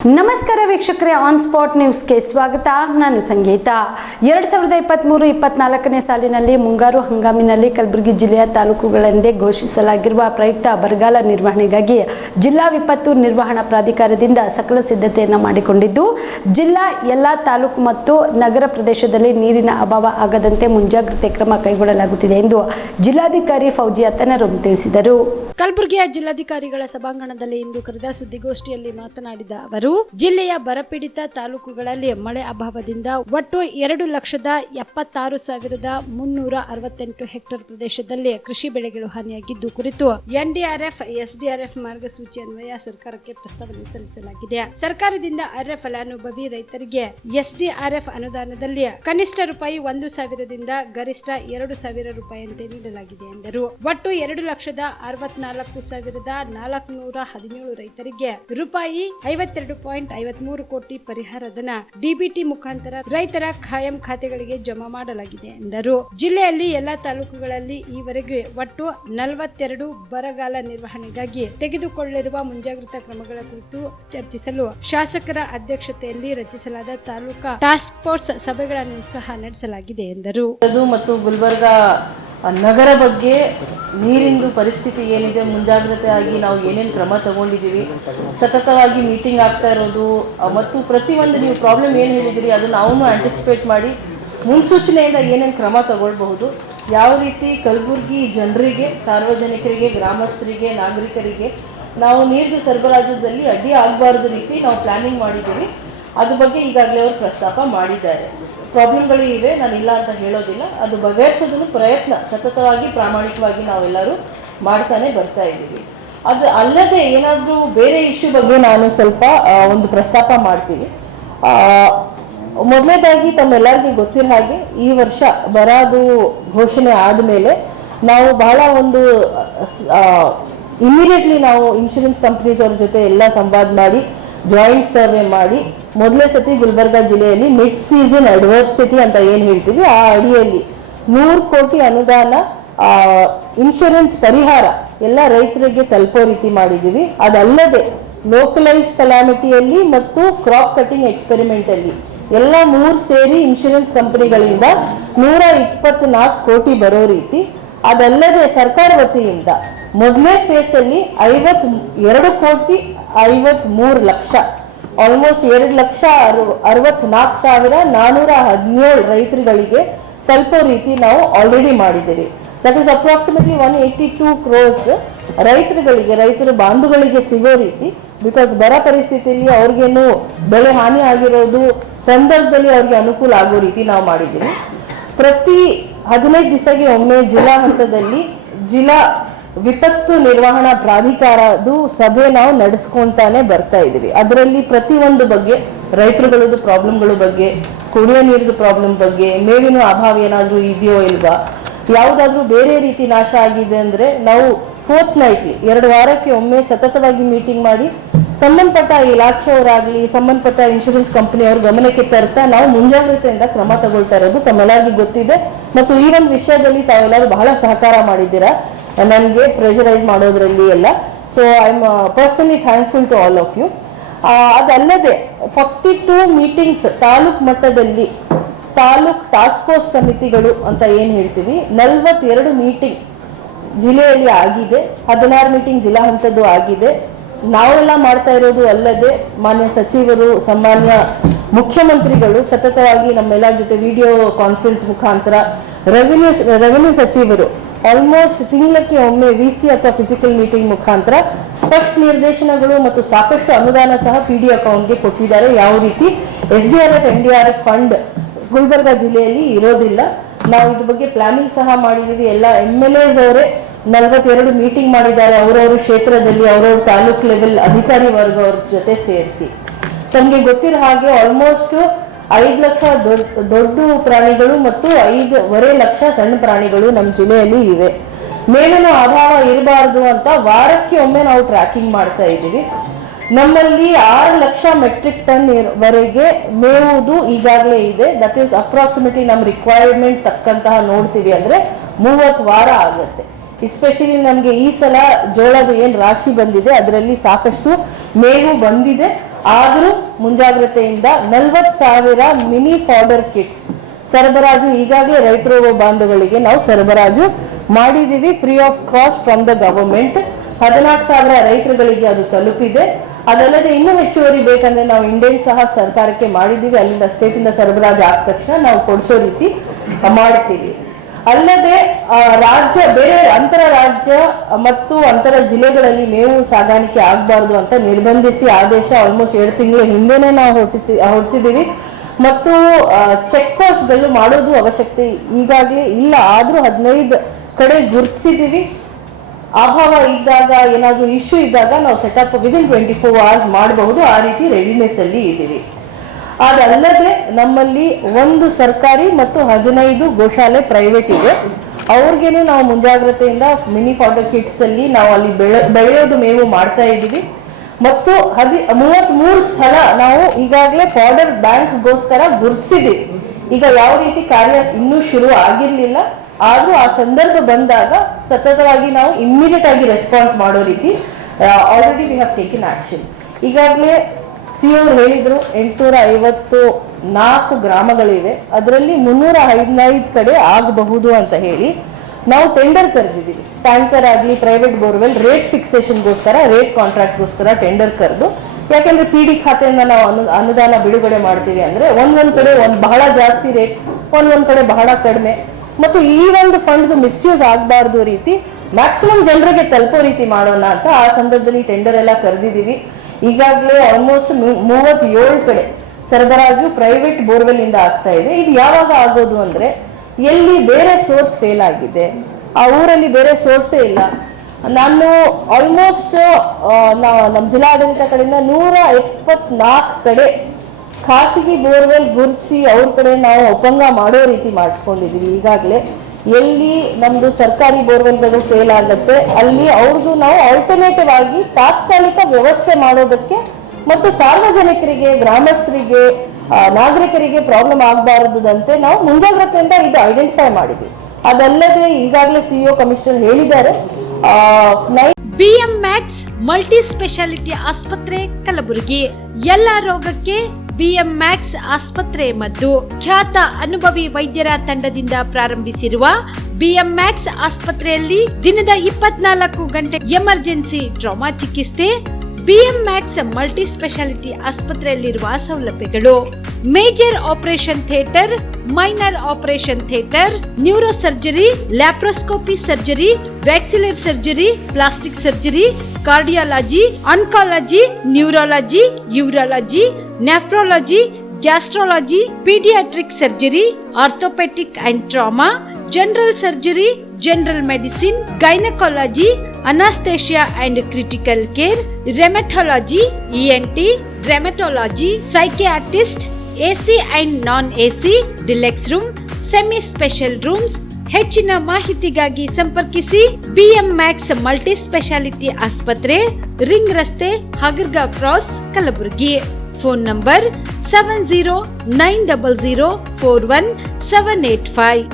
ನಮಸ್ಕಾರ ವೀಕ್ಷಕರೇ, on spot ನ್ಯೂಸ್ಗೆ ಸ್ವಾಗತ. ನಾನು ಸಂಗೀತ. 2023-24ನೇ ಸಾಲಿನಲ್ಲಿ ಮುಂಗಾರು ಹಂಗಾಮಿನಲ್ಲಿ ಕಲಬುರಗಿ ಜಿಲ್ಲೆಯ ತಾಲೂಕುಗಳೆಂದೇ ಘೋಷಿಸಲಾಗಿರುವ ಪ್ರಯುಕ್ತ ಬರಗಾಲ ನಿರ್ವಹಣೆಗಾಗಿ ಜಿಲ್ಲಾ ವಿಪತ್ತು ನಿರ್ವಹಣಾ ಪ್ರಾಧಿಕಾರದಿಂದ ಸಕಲ ಸಿದ್ಧತೆಯನ್ನು ಮಾಡಿಕೊಂಡಿದ್ದು, ಜಿಲ್ಲಾ ಎಲ್ಲ ತಾಲೂಕು ಮತ್ತು ನಗರ ಪ್ರದೇಶದಲ್ಲಿ ನೀರಿನ ಅಭಾವ ಆಗದಂತೆ ಮುಂಜಾಗ್ರತೆ ಕ್ರಮ ಕೈಗೊಳ್ಳಲಾಗುತ್ತಿದೆ ಎಂದು ಜಿಲ್ಲಾಧಿಕಾರಿ ಫೌಜಿಯಾ ತನರೂಮ್ ತಿಳಿಸಿದರು. ಕಲಬುರಗಿಯ ಜಿಲ್ಲಾಧಿಕಾರಿಗಳ ಸಭಾಂಗಣದಲ್ಲಿ ಇಂದು ಕರೆದ ಸುದ್ದಿಗೋಷ್ಠಿಯಲ್ಲಿ ಮಾತನಾಡಿದ ಅವರು, ಜಿಲ್ಲೆಯ ಬರಪೀಡಿತ ತಾಲೂಕುಗಳಲ್ಲಿ ಮಳೆ ಅಭಾವದಿಂದ ಒಟ್ಟು 2,76,368 ಹೆಕ್ಟೇರ್ ಪ್ರದೇಶದಲ್ಲಿ ಕೃಷಿ ಬೆಳೆಗಳು ಹಾನಿಯಾಗಿದ್ದು ಕುರಿತು ಎನ್ಡಿಆರ್ಎಫ್, ಎಸ್ಡಿಆರ್ಎಫ್ ಮಾರ್ಗಸೂಚಿ ಅನ್ವಯ ಸರ್ಕಾರಕ್ಕೆ ಪ್ರಸ್ತಾವನೆ ಸಲ್ಲಿಸಲಾಗಿದೆ. ಸರ್ಕಾರದಿಂದ ಅರ್ಹ ಫಲಾನುಭವಿ ರೈತರಿಗೆ ಎಸ್ಡಿಆರ್ಎಫ್ ಅನುದಾನದಲ್ಲಿ ಕನಿಷ್ಠ ರೂಪಾಯಿ 1,000ದಿಂದ ಗರಿಷ್ಠ 2,000 ರೂಪಾಯಿಯಂತೆ ನೀಡಲಾಗಿದೆ ಎಂದರು. ಒಟ್ಟು 2,64,417 ರೈತರಿಗೆ ರೂಪಾಯಿ 52.53 ಕೋಟಿ ಪರಿಹಾರ ಧನ ಡಿಬಿಟಿ ಮುಖಾಂತರ ರೈತರ ಖಾಯಂ ಖಾತೆಗಳಿಗೆ ಜಮಾ ಮಾಡಲಾಗಿದೆ ಎಂದರು. ಜಿಲ್ಲೆಯಲ್ಲಿ ಎಲ್ಲಾ ತಾಲೂಕುಗಳಲ್ಲಿ ಈವರೆಗೆ ಒಟ್ಟು 42 ಬರಗಾಲ ನಿರ್ವಹಣೆಗಾಗಿ ತೆಗೆದುಕೊಳ್ಳಿರುವ ಮುಂಜಾಗ್ರತಾ ಕ್ರಮಗಳ ಕುರಿತು ಚರ್ಚಿಸಲು ಶಾಸಕರ ಅಧ್ಯಕ್ಷತೆಯಲ್ಲಿ ರಚಿಸಲಾದ ತಾಲೂಕಾ ಟಾಸ್ಕ್ ಫೋರ್ಸ್ ಸಭೆಗಳನ್ನು ಸಹ ನಡೆಸಲಾಗಿದೆ ಎಂದರು. ಮತ್ತು ಗುಲ್ಬರ್ಗಾ ನಗರ ಬಗ್ಗೆ ನೀರಿಂದು ಪರಿಸ್ಥಿತಿ ಏನಿದೆ, ಮುಂಜಾಗ್ರತೆ ಆಗಿ ನಾವು ಏನೇನು ಕ್ರಮ ತಗೊಂಡಿದ್ದೀವಿ, ಸತತವಾಗಿ ಮೀಟಿಂಗ್ ಆಗ್ತಾ ಇರೋದು ಮತ್ತು ಪ್ರತಿಯೊಂದು ನೀವು ಪ್ರಾಬ್ಲಮ್ ಏನು ಹೇಳಿದಿರಿ ಅದನ್ನು ನಾವು ಆಂಟಿಸಿಪೇಟ್ ಮಾಡಿ ಮುನ್ಸೂಚನೆಯಿಂದ ಏನೇನು ಕ್ರಮ ತಗೊಳ್ಬಹುದು, ಯಾವ ರೀತಿ ಕಲಬುರಗಿ ಜನರಿಗೆ, ಸಾರ್ವಜನಿಕರಿಗೆ, ಗ್ರಾಮಸ್ಥರಿಗೆ, ನಾಗರಿಕರಿಗೆ ನಾವು ನೀರಿನ ಸರಬರಾಜಲ್ಲಿ ಅಡ್ಡಿ ಆಗಬಾರ್ದು ರೀತಿ ನಾವು ಪ್ಲಾನಿಂಗ್ ಮಾಡಿದ್ದೀವಿ. ಅದ್ರ ಬಗ್ಗೆ ಈಗಾಗಲೇ ಅವರು ಪ್ರಸ್ತಾಪ ಮಾಡಿದ್ದಾರೆ. ಪ್ರಾಬ್ಲಮ್ಗಳು ಇವೆ, ನಾನು ಇಲ್ಲ ಅಂತ ಹೇಳೋದಿಲ್ಲ. ಅದು ಬಗೆಹರಿಸೋದನ್ನು ಪ್ರಯತ್ನ ಸತತವಾಗಿ ಪ್ರಾಮಾಣಿಕವಾಗಿ ನಾವೆಲ್ಲರೂ ಮಾಡ್ತಾನೆ ಬರ್ತಾ ಇದ್ದೀವಿ. ಅದು ಅಲ್ಲದೆ ಏನಾದರೂ ಬೇರೆ ಇಶ್ಯೂ ಬಗ್ಗೆ ನಾನು ಸ್ವಲ್ಪ ಒಂದು ಪ್ರಸ್ತಾಪ ಮಾಡ್ತೀನಿ. ಮೊದಲನೇದಾಗಿ ತಮ್ಮೆಲ್ಲರಿಗೂ ಗೊತ್ತಿರೋ ಹಾಗೆ ಈ ವರ್ಷ ಬರೋದು ಘೋಷಣೆ ಆದಮೇಲೆ ನಾವು ಬಹಳ ಒಂದು ಇಮಿಡಿಯೇಟ್ಲಿ ನಾವು ಇನ್ಶೂರೆನ್ಸ್ ಕಂಪ್ನೀಸ್ ಅವ್ರ ಜೊತೆ ಎಲ್ಲ ಸಂವಾದ ಮಾಡಿ ಜಾಯಿಂಟ್ ಸರ್ವೆ ಮಾಡಿ ಮೊದಲೇ ಸತಿ ಗುಲ್ಬರ್ಗಾ ಜಿಲ್ಲೆಯಲ್ಲಿ ಮಿಡ್ ಸೀಸನ್ ಅಡ್ವರ್ಸಿಟಿ ಅಂತ ಏನು ಹೇಳ್ತೀವಿ ಆ ಅಡಿಯಲ್ಲಿ 100 ಕೋಟಿ ಅನುದಾನ ಇನ್ಶೂರೆನ್ಸ್ ಪರಿಹಾರ ಎಲ್ಲ ರೈತರಿಗೆ ತಲುಪೋ ರೀತಿ ಮಾಡಿದ್ದೀವಿ. ಅದಲ್ಲದೆ ಲೋಕಲೈಸ್ ಕಲಾಮಿಟಿಯಲ್ಲಿ ಮತ್ತು ಕ್ರಾಪ್ ಕಟಿಂಗ್ ಎಕ್ಸ್ಪೆರಿಮೆಂಟ್ ಅಲ್ಲಿ ಎಲ್ಲ 3 ಸೇರಿ ಇನ್ಶೂರೆನ್ಸ್ ಕಂಪನಿಗಳಿಂದ 124 ಕೋಟಿ ಬರೋ ರೀತಿ. ಅದಲ್ಲದೆ ಸರ್ಕಾರ ವತಿಯಿಂದ ಮೊದಲನೇ ಫೇಸ್ ಅಲ್ಲಿ 52,53 ಲಕ್ಷ ಆಲ್ಮೋಸ್ಟ್ 2,64,417 ರೈತರುಗಳಿಗೆ ತಲುಪೋ ರೀತಿ ನಾವು ಆಲ್ರೆಡಿ ಮಾಡಿದ್ದೀವಿ. ದಟ್ ಇಸ್ ಅಪ್ರಾಕ್ಸಿಮೇಟ್ಲಿ 182 ಕ್ರೋರ್ಸ್ ರೈತರುಗಳಿಗೆ, ರೈತರ ಬಾಂಧುಗಳಿಗೆ ಸಿಗೋ ರೀತಿ. ಬಿಕಾಸ್ ಬರ ಪರಿಸ್ಥಿತಿಯಲ್ಲಿ ಅವ್ರಿಗೇನು ಬೆಳೆ ಹಾನಿ ಆಗಿರೋದು ಸಂದರ್ಭದಲ್ಲಿ ಅವ್ರಿಗೆ ಅನುಕೂಲ ಆಗೋ ರೀತಿ ನಾವು ಮಾಡಿದ್ದೀವಿ. ಪ್ರತಿ 15 ದಿವಸಕ್ಕೆ ಒಮ್ಮೆ ಜಿಲ್ಲಾ ಹಂತದಲ್ಲಿ ಜಿಲ್ಲಾ ವಿಪತ್ತು ನಿರ್ವಹಣಾ ಪ್ರಾಧಿಕಾರದ್ದು ಸಭೆ ನಾವು ನಡೆಸ್ಕೊಂತಾನೆ ಬರ್ತಾ ಇದೀವಿ. ಅದರಲ್ಲಿ ಪ್ರತಿಯೊಂದು ಬಗ್ಗೆ, ರೈತರುಗಳದ್ದು ಪ್ರಾಬ್ಲಮ್ಗಳ ಬಗ್ಗೆ, ಕುಡಿಯೋ ನೀರಿನ ಪ್ರಾಬ್ಲಮ್ ಬಗ್ಗೆ, ಮೇವಿನ ಅಭಾವ ಏನಾದರೂ ಇದೆಯೋ ಇಲ್ವಾ, ಯಾವುದಾದ್ರೂ ಬೇರೆ ರೀತಿ ನಾಶ ಆಗಿದೆ ಅಂದ್ರೆ ನಾವು ಫೋರ್ಟ್ನೈಟ್ಲಿ 2 ವಾರಕ್ಕೆ ಒಮ್ಮೆ ಸತತವಾಗಿ ಮೀಟಿಂಗ್ ಮಾಡಿ ಸಂಬಂಧಪಟ್ಟ ಇಲಾಖೆಯವರಾಗ್ಲಿ, ಸಂಬಂಧಪಟ್ಟ ಇನ್ಶೂರೆನ್ಸ್ ಕಂಪನಿ ಅವ್ರ ಗಮನಕ್ಕೆ ತರ್ತಾ ನಾವು ಮುಂಜಾಗ್ರತೆಯಿಂದ ಕ್ರಮ ತಗೊಳ್ತಾ ಇರೋದು ತಮ್ಮೆಲ್ಲರಿಗೂ ಗೊತ್ತಿದೆ. ಮತ್ತು ಈ ಒಂದು ವಿಷಯದಲ್ಲಿ ತಾವೆಲ್ಲರೂ ಬಹಳ ಸಹಕಾರ ಮಾಡಿದ್ದೀರಾ ನನಗೆ ಪ್ರೆಷರೈಸ್ ಮಾಡೋದ್ರಲ್ಲಿ ಎಲ್ಲ. So I am personally thankful to all of you. ಅದಲ್ಲದೆ 42 ಮೀಟಿಂಗ್ಸ್ ತಾಲೂಕ್ ಮಟ್ಟದಲ್ಲಿ, ತಾಲೂಕ್ ಟಾಸ್ಕ್ ಫೋರ್ಸ್ ಸಮಿತಿಗಳು ಅಂತ ಏನು ಹೇಳ್ತೀವಿ, 42 ಮೀಟಿಂಗ್ ಜಿಲ್ಲೆಯಲ್ಲಿ ಆಗಿದೆ. 16 ಮೀಟಿಂಗ್ ಜಿಲ್ಲಾ ಹಂತದ್ದು ಆಗಿದೆ. ನಾವೆಲ್ಲ ಮಾಡ್ತಾ ಇರೋದು ಅಲ್ಲದೆ ಮಾನ್ಯ ಸಚಿವರು, ಸಾಮಾನ್ಯ ಮುಖ್ಯಮಂತ್ರಿಗಳು ಸತತವಾಗಿ ನಮ್ಮೆಲ್ಲರ ಜೊತೆ ವಿಡಿಯೋ ಕಾನ್ಫರೆನ್ಸ್ ಮುಖಾಂತರ, ರೆವಿನ್ಯೂ ಸಚಿವರು ಆಲ್ಮೋಸ್ಟ್ ತಿಂಗಳಕ್ಕೆ ಒಮ್ಮೆ VC ಅಥವಾ ಫಿಸಿಕಲ್ ಮೀಟಿಂಗ್ ಮುಖಾಂತರ ಸ್ಪಷ್ಟ ನಿರ್ದೇಶನಗಳು ಮತ್ತು ಸಾಕಷ್ಟು ಅನುದಾನ ಸಹ PD ಅಕೌಂಟ್ಗೆ ಕೊಟ್ಟಿದ್ದಾರೆ. ಯಾವ ರೀತಿ SDRF NDRF ಫಂಡ್ ಗುಲ್ಬರ್ಗಾ ಜಿಲ್ಲೆಯಲ್ಲಿ ಇರೋದಿಲ್ಲ. ನಾವು ಇದ್ರ ಬಗ್ಗೆ ಪ್ಲಾನಿಂಗ್ ಸಹ ಮಾಡಿದೀವಿ. ಎಲ್ಲ MLAs ಅವರೇ 42 ಮೀಟಿಂಗ್ ಮಾಡಿದ್ದಾರೆ, ಅವರವ್ರ ಕ್ಷೇತ್ರದಲ್ಲಿ ಅವರವ್ರ ತಾಲೂಕ್ ಲೆವೆಲ್ ಅಧಿಕಾರಿ ವರ್ಗ ಅವ್ರ ಜೊತೆ ಸೇರಿಸಿ. ತಮಗೆ ಗೊತ್ತಿರೋ ಹಾಗೆ ಆಲ್ಮೋಸ್ಟ್ 5 ಲಕ್ಷ ದೊಡ್ಡ ಪ್ರಾಣಿಗಳು ಮತ್ತು 5.5 ಲಕ್ಷ ಸಣ್ಣ ಪ್ರಾಣಿಗಳು ನಮ್ಮ ಜಿಲ್ಲೆಯಲ್ಲಿ ಇವೆ. ಮೇಲಿನ ಅಭಾವ ಇರಬಾರ್ದು ಅಂತ ವಾರಕ್ಕೆ ಒಮ್ಮೆ ನಾವು ಟ್ರ್ಯಾಕಿಂಗ್ ಮಾಡ್ತಾ ಇದ್ದೀವಿ. ನಮ್ಮಲ್ಲಿ 6 ಲಕ್ಷ ಮೆಟ್ರಿಕ್ ಟನ್ ವರೆಗೆ ಮೇವುದು ಈಗಾಗಲೇ ಇದೆ. ದಟ್ ಈಸ್ ಅಪ್ರಾಕ್ಸಿಮೇಟ್ಲಿ ನಮ್ಮ ರಿಕ್ವೈರ್ಮೆಂಟ್ ತಕ್ಕಂತಹ ನೋಡ್ತೀವಿ ಅಂದ್ರೆ 30 ವಾರ ಆಗುತ್ತೆ. ಎಸ್ಪೆಷಲಿ ನಮಗೆ ಈ ಸಲ ಜೋಳದ ಏನು ರಾಶಿ ಬಂದಿದೆ ಅದರಲ್ಲಿ ಸಾಕಷ್ಟು ಮೇವು ಬಂದಿದೆ. ಆದರೂ ಮುಂಜಾಗ್ರತೆಯಿಂದ 40,000 ಮಿನಿ ಫಾಡರ್ ಕಿಟ್ಸ್ ಸರಬರಾಜು ಈಗಾಗಲೇ ರೈತರು ಬಾಂಧವಗಳಿಗೆ ನಾವು ಸರಬರಾಜು ಮಾಡಿದ್ದೀವಿ free of cost from the government. 14,000 ರೈತರುಗಳಿಗೆ ಅದು ತಲುಪಿದೆ. ಅದಲ್ಲದೆ ಇನ್ನೂ ಹೆಚ್ಚುವರಿ ಬೇಕಂದ್ರೆ ನಾವು ಇಂಡಿಯನ್ ಸಹ ಸರ್ಕಾರಕ್ಕೆ ಮಾಡಿದ್ದೀವಿ. ಅಲ್ಲಿಂದ ಸ್ಟೇಟಿಂದ ಸರಬರಾಜು ಆದ ತಕ್ಷಣ ನಾವು ಕೊಡಿಸೋ ರೀತಿ ಮಾಡ್ತೀವಿ. ಅಲ್ಲದೆ ರಾಜ್ಯ ಬೇರೆ ಅಂತರ ರಾಜ್ಯ ಮತ್ತು ಅಂತರ ಜಿಲ್ಲೆಗಳಲ್ಲಿ ಮೇವು ಸಾಗಾಣಿಕೆ ಆಗಬಾರ್ದು ಅಂತ ನಿರ್ಬಂಧಿಸಿ ಆದೇಶ ಆಲ್ಮೋಸ್ಟ್ 7 ತಿಂಗಳ ಹಿಂದೆನೆ ನಾವು ಹೊರಡಿಸಿದ್ದೀವಿ. ಮತ್ತು ಚೆಕ್ ಪೋಸ್ಟ್ಗಳು ಮಾಡೋದು ಅವಶ್ಯಕತೆ ಈಗಾಗಲೇ ಇಲ್ಲ, ಆದ್ರೂ 15 ಕಡೆ ಗುರುತಿಸಿದ್ದೀವಿ. ಅಭಾವ ಇದ್ದಾಗ ಏನಾದರೂ ಇಶ್ಯೂ ಇದ್ದಾಗ ನಾವು ಸೆಟಪ್ ವಿದಿನ್ 24 hours ಮಾಡಬಹುದು. ಆ ರೀತಿ ರೆಡಿನೆಸ್ ಅಲ್ಲಿ ಇದ್ದೀವಿ. ಅದಲ್ಲದೆ ನಮ್ಮಲ್ಲಿ 1 ಸರ್ಕಾರಿ ಮತ್ತು 15 ಗೋಶಾಲೆ ಪ್ರೈವೇಟ್ ಇದೆ. ಅವ್ರಿಗೇನು ನಾವು ಮುಂಜಾಗ್ರತೆಯಿಂದ ಮಿನಿ ಫಾಡರ್ ಕಿಟ್ಸ್ ಅಲ್ಲಿ ನಾವು ಅಲ್ಲಿ ಬೆಳೆಯೋದು ಮೇವು ಮಾಡ್ತಾ ಇದ್ದೀವಿ. ಮತ್ತು 33 ಸ್ಥಳ ನಾವು ಈಗಾಗಲೇ ಫಾಡರ್ ಬ್ಯಾಂಕ್ಗೋಸ್ಕರ ಗುರುತಿಸಿದ್ದೀವಿ. ಈಗ ಯಾವ ರೀತಿ ಕಾರ್ಯ ಇನ್ನೂ ಶುರು ಆಗಿರ್ಲಿಲ್ಲ, ಆದ್ರೂ ಆ ಸಂದರ್ಭ ಬಂದಾಗ ಸತತವಾಗಿ ನಾವು ಇಮ್ಮಿಡಿಯೇಟ್ ಆಗಿ ರೆಸ್ಪಾನ್ಸ್ ಮಾಡೋ ರೀತಿ already we have taken action. ಈಗಾಗಲೇ ಸಿ ಅವರು ಹೇಳಿದ್ರು 854 ಗ್ರಾಮಗಳಿವೆ, ಅದರಲ್ಲಿ 315 ಕಡೆ ಆಗಬಹುದು ಅಂತ ಹೇಳಿ ನಾವು ಟೆಂಡರ್ ಕರೆದಿದ್ದೀವಿ. ಟ್ಯಾಂಕರ್ ಆಗಲಿ ಪ್ರೈವೇಟ್ ಬೋರ್ವೆಲ್ ರೇಟ್ ಫಿಕ್ಸೇಷನ್ಗೋಸ್ಕರ ರೇಟ್ ಕಾಂಟ್ರಾಕ್ಟ್ಗೋಸ್ಕರ ಟೆಂಡರ್ ಕರೆದು, ಯಾಕೆಂದ್ರೆ PD ಖಾತೆಯಿಂದ ನಾವು ಅನುದಾನ ಬಿಡುಗಡೆ ಮಾಡ್ತೀವಿ ಅಂದ್ರೆ ಒಂದೊಂದ್ ಕಡೆ ಬಹಳ ಜಾಸ್ತಿ ರೇಟ್, ಒಂದೊಂದ್ ಕಡೆ ಬಹಳ ಕಡಿಮೆ, ಮತ್ತು ಈ ಒಂದು ಫಂಡ್ ಮಿಸ್ಯೂಸ್ ಆಗಬಾರ್ದು ರೀತಿ ಮ್ಯಾಕ್ಸಿಮಮ್ ಜನರಿಗೆ ತಲುಪೋ ರೀತಿ ಮಾಡೋಣ ಅಂತ ಆ ಸಂದರ್ಭದಲ್ಲಿ ಟೆಂಡರ್ ಎಲ್ಲ ಕರೆದಿದ್ದೀವಿ. ಈಗಾಗಲೇ ಆಲ್ಮೋಸ್ಟ್ 37 ಕಡೆ ಸರಬರಾಜು ಪ್ರೈವೇಟ್ ಬೋರ್ವೆಲ್ ಇಂದ ಆಗ್ತಾ ಇದೆ. ಇದು ಯಾವಾಗ ಆಗೋದು ಅಂದ್ರೆ ಎಲ್ಲಿ ಬೇರೆ ಸೋರ್ಸ್ ಫೇಲ್ ಆಗಿದೆ, ಆ ಊರಲ್ಲಿ ಬೇರೆ ಸೋರ್ಸೇ ಇಲ್ಲ. ನಾನು ಆಲ್ಮೋಸ್ಟ್ ನಮ್ಮ ಜಿಲ್ಲಾಡಳಿತ ಕಡೆಯಿಂದ 174 ಕಡೆ ಖಾಸಗಿ ಬೋರ್ವೆಲ್ ಗುರುತಿಸಿ ಅವ್ರ ಕಡೆ ನಾವು ಒಪ್ಪಂದ ಮಾಡೋ ರೀತಿ ಮಾಡಿಸ್ಕೊಂಡಿದೀವಿ. ಈಗಾಗಲೇ ಎಲ್ಲಿ ನಮ್ದು ಸರ್ಕಾರಿ ಬೋರ್ವೆಲ್ಗಳು ಫೇಲ್ ಆಗುತ್ತೆ ಅಲ್ಲಿ ಅವ್ರದ್ದು ನಾವು ಆಲ್ಟರ್ನೇಟಿವ್ ಆಗಿ ತಾತ್ಕಾಲಿಕ ವ್ಯವಸ್ಥೆ ಮಾಡೋದಕ್ಕೆ ಮತ್ತು ಸಾರ್ವಜನಿಕರಿಗೆ, ಗ್ರಾಮಸ್ಥರಿಗೆ, ನಾಗರಿಕರಿಗೆ ಪ್ರಾಬ್ಲಮ್ ಆಗಬಾರದಂತೆ ನಾವು ಮುಂಜಾಗ್ರತೆಯಿಂದ ಇದು ಐಡೆಂಟಿಫೈ ಮಾಡಿದ್ವಿ. ಅದಲ್ಲದೆ ಈಗಾಗಲೇ CEO ಕಮಿಷನರ್ ಹೇಳಿದ್ದಾರೆ BM Max ಮಲ್ಟಿ ಸ್ಪೆಷಾಲಿಟಿ ಆಸ್ಪತ್ರೆ ಕಲಬುರಗಿ ಎಲ್ಲ ರೋಗಕ್ಕೆ BM Max ಆಸ್ಪತ್ರೆ ಮದ್ದು. ಖ್ಯಾತ ಅನುಭವಿ ವೈದ್ಯರ ತಂಡದಿಂದ ಪ್ರಾರಂಭಿಸಿರುವ BM Max ಆಸ್ಪತ್ರೆಯಲ್ಲಿ ದಿನದ 24 ಗಂಟೆ ಎಮರ್ಜೆನ್ಸಿ ಟ್ರಾಮಾ ಚಿಕಿತ್ಸೆ. BM Max ಮಲ್ಟಿ ಸ್ಪೆಷಾಲಿಟಿ ಆಸ್ಪತ್ರೆಯಲ್ಲಿರುವ ಸೌಲಭ್ಯಗಳು: major operation theatre, minor operation theatre, neuro surgery, laparoscopy surgery, ವ್ಯಾಕ್ಸ್ಯುಲರ್ surgery, plastic surgery, cardiology, oncology, neurology, urology, nephrology, gastrology, paediatric surgery, orthopaedic and trauma, general surgery, general medicine, gynaecology, anaesthesia and critical care, rheumatology, ENT, rheumatology, psychiatrist, AC and non AC, deluxe room, semi special rooms. ಹೆಚ್ಚಿನ ಮಾಹಿತಿಗಾಗಿ ಸಂಪರ್ಕಿಸಿ BM Max multi speciality ಆಸ್ಪತ್ರೆ, ring ರಸ್ತೆ, ಹಗರ್ಗಾ cross, Kalaburagi. Phone number 7090041785.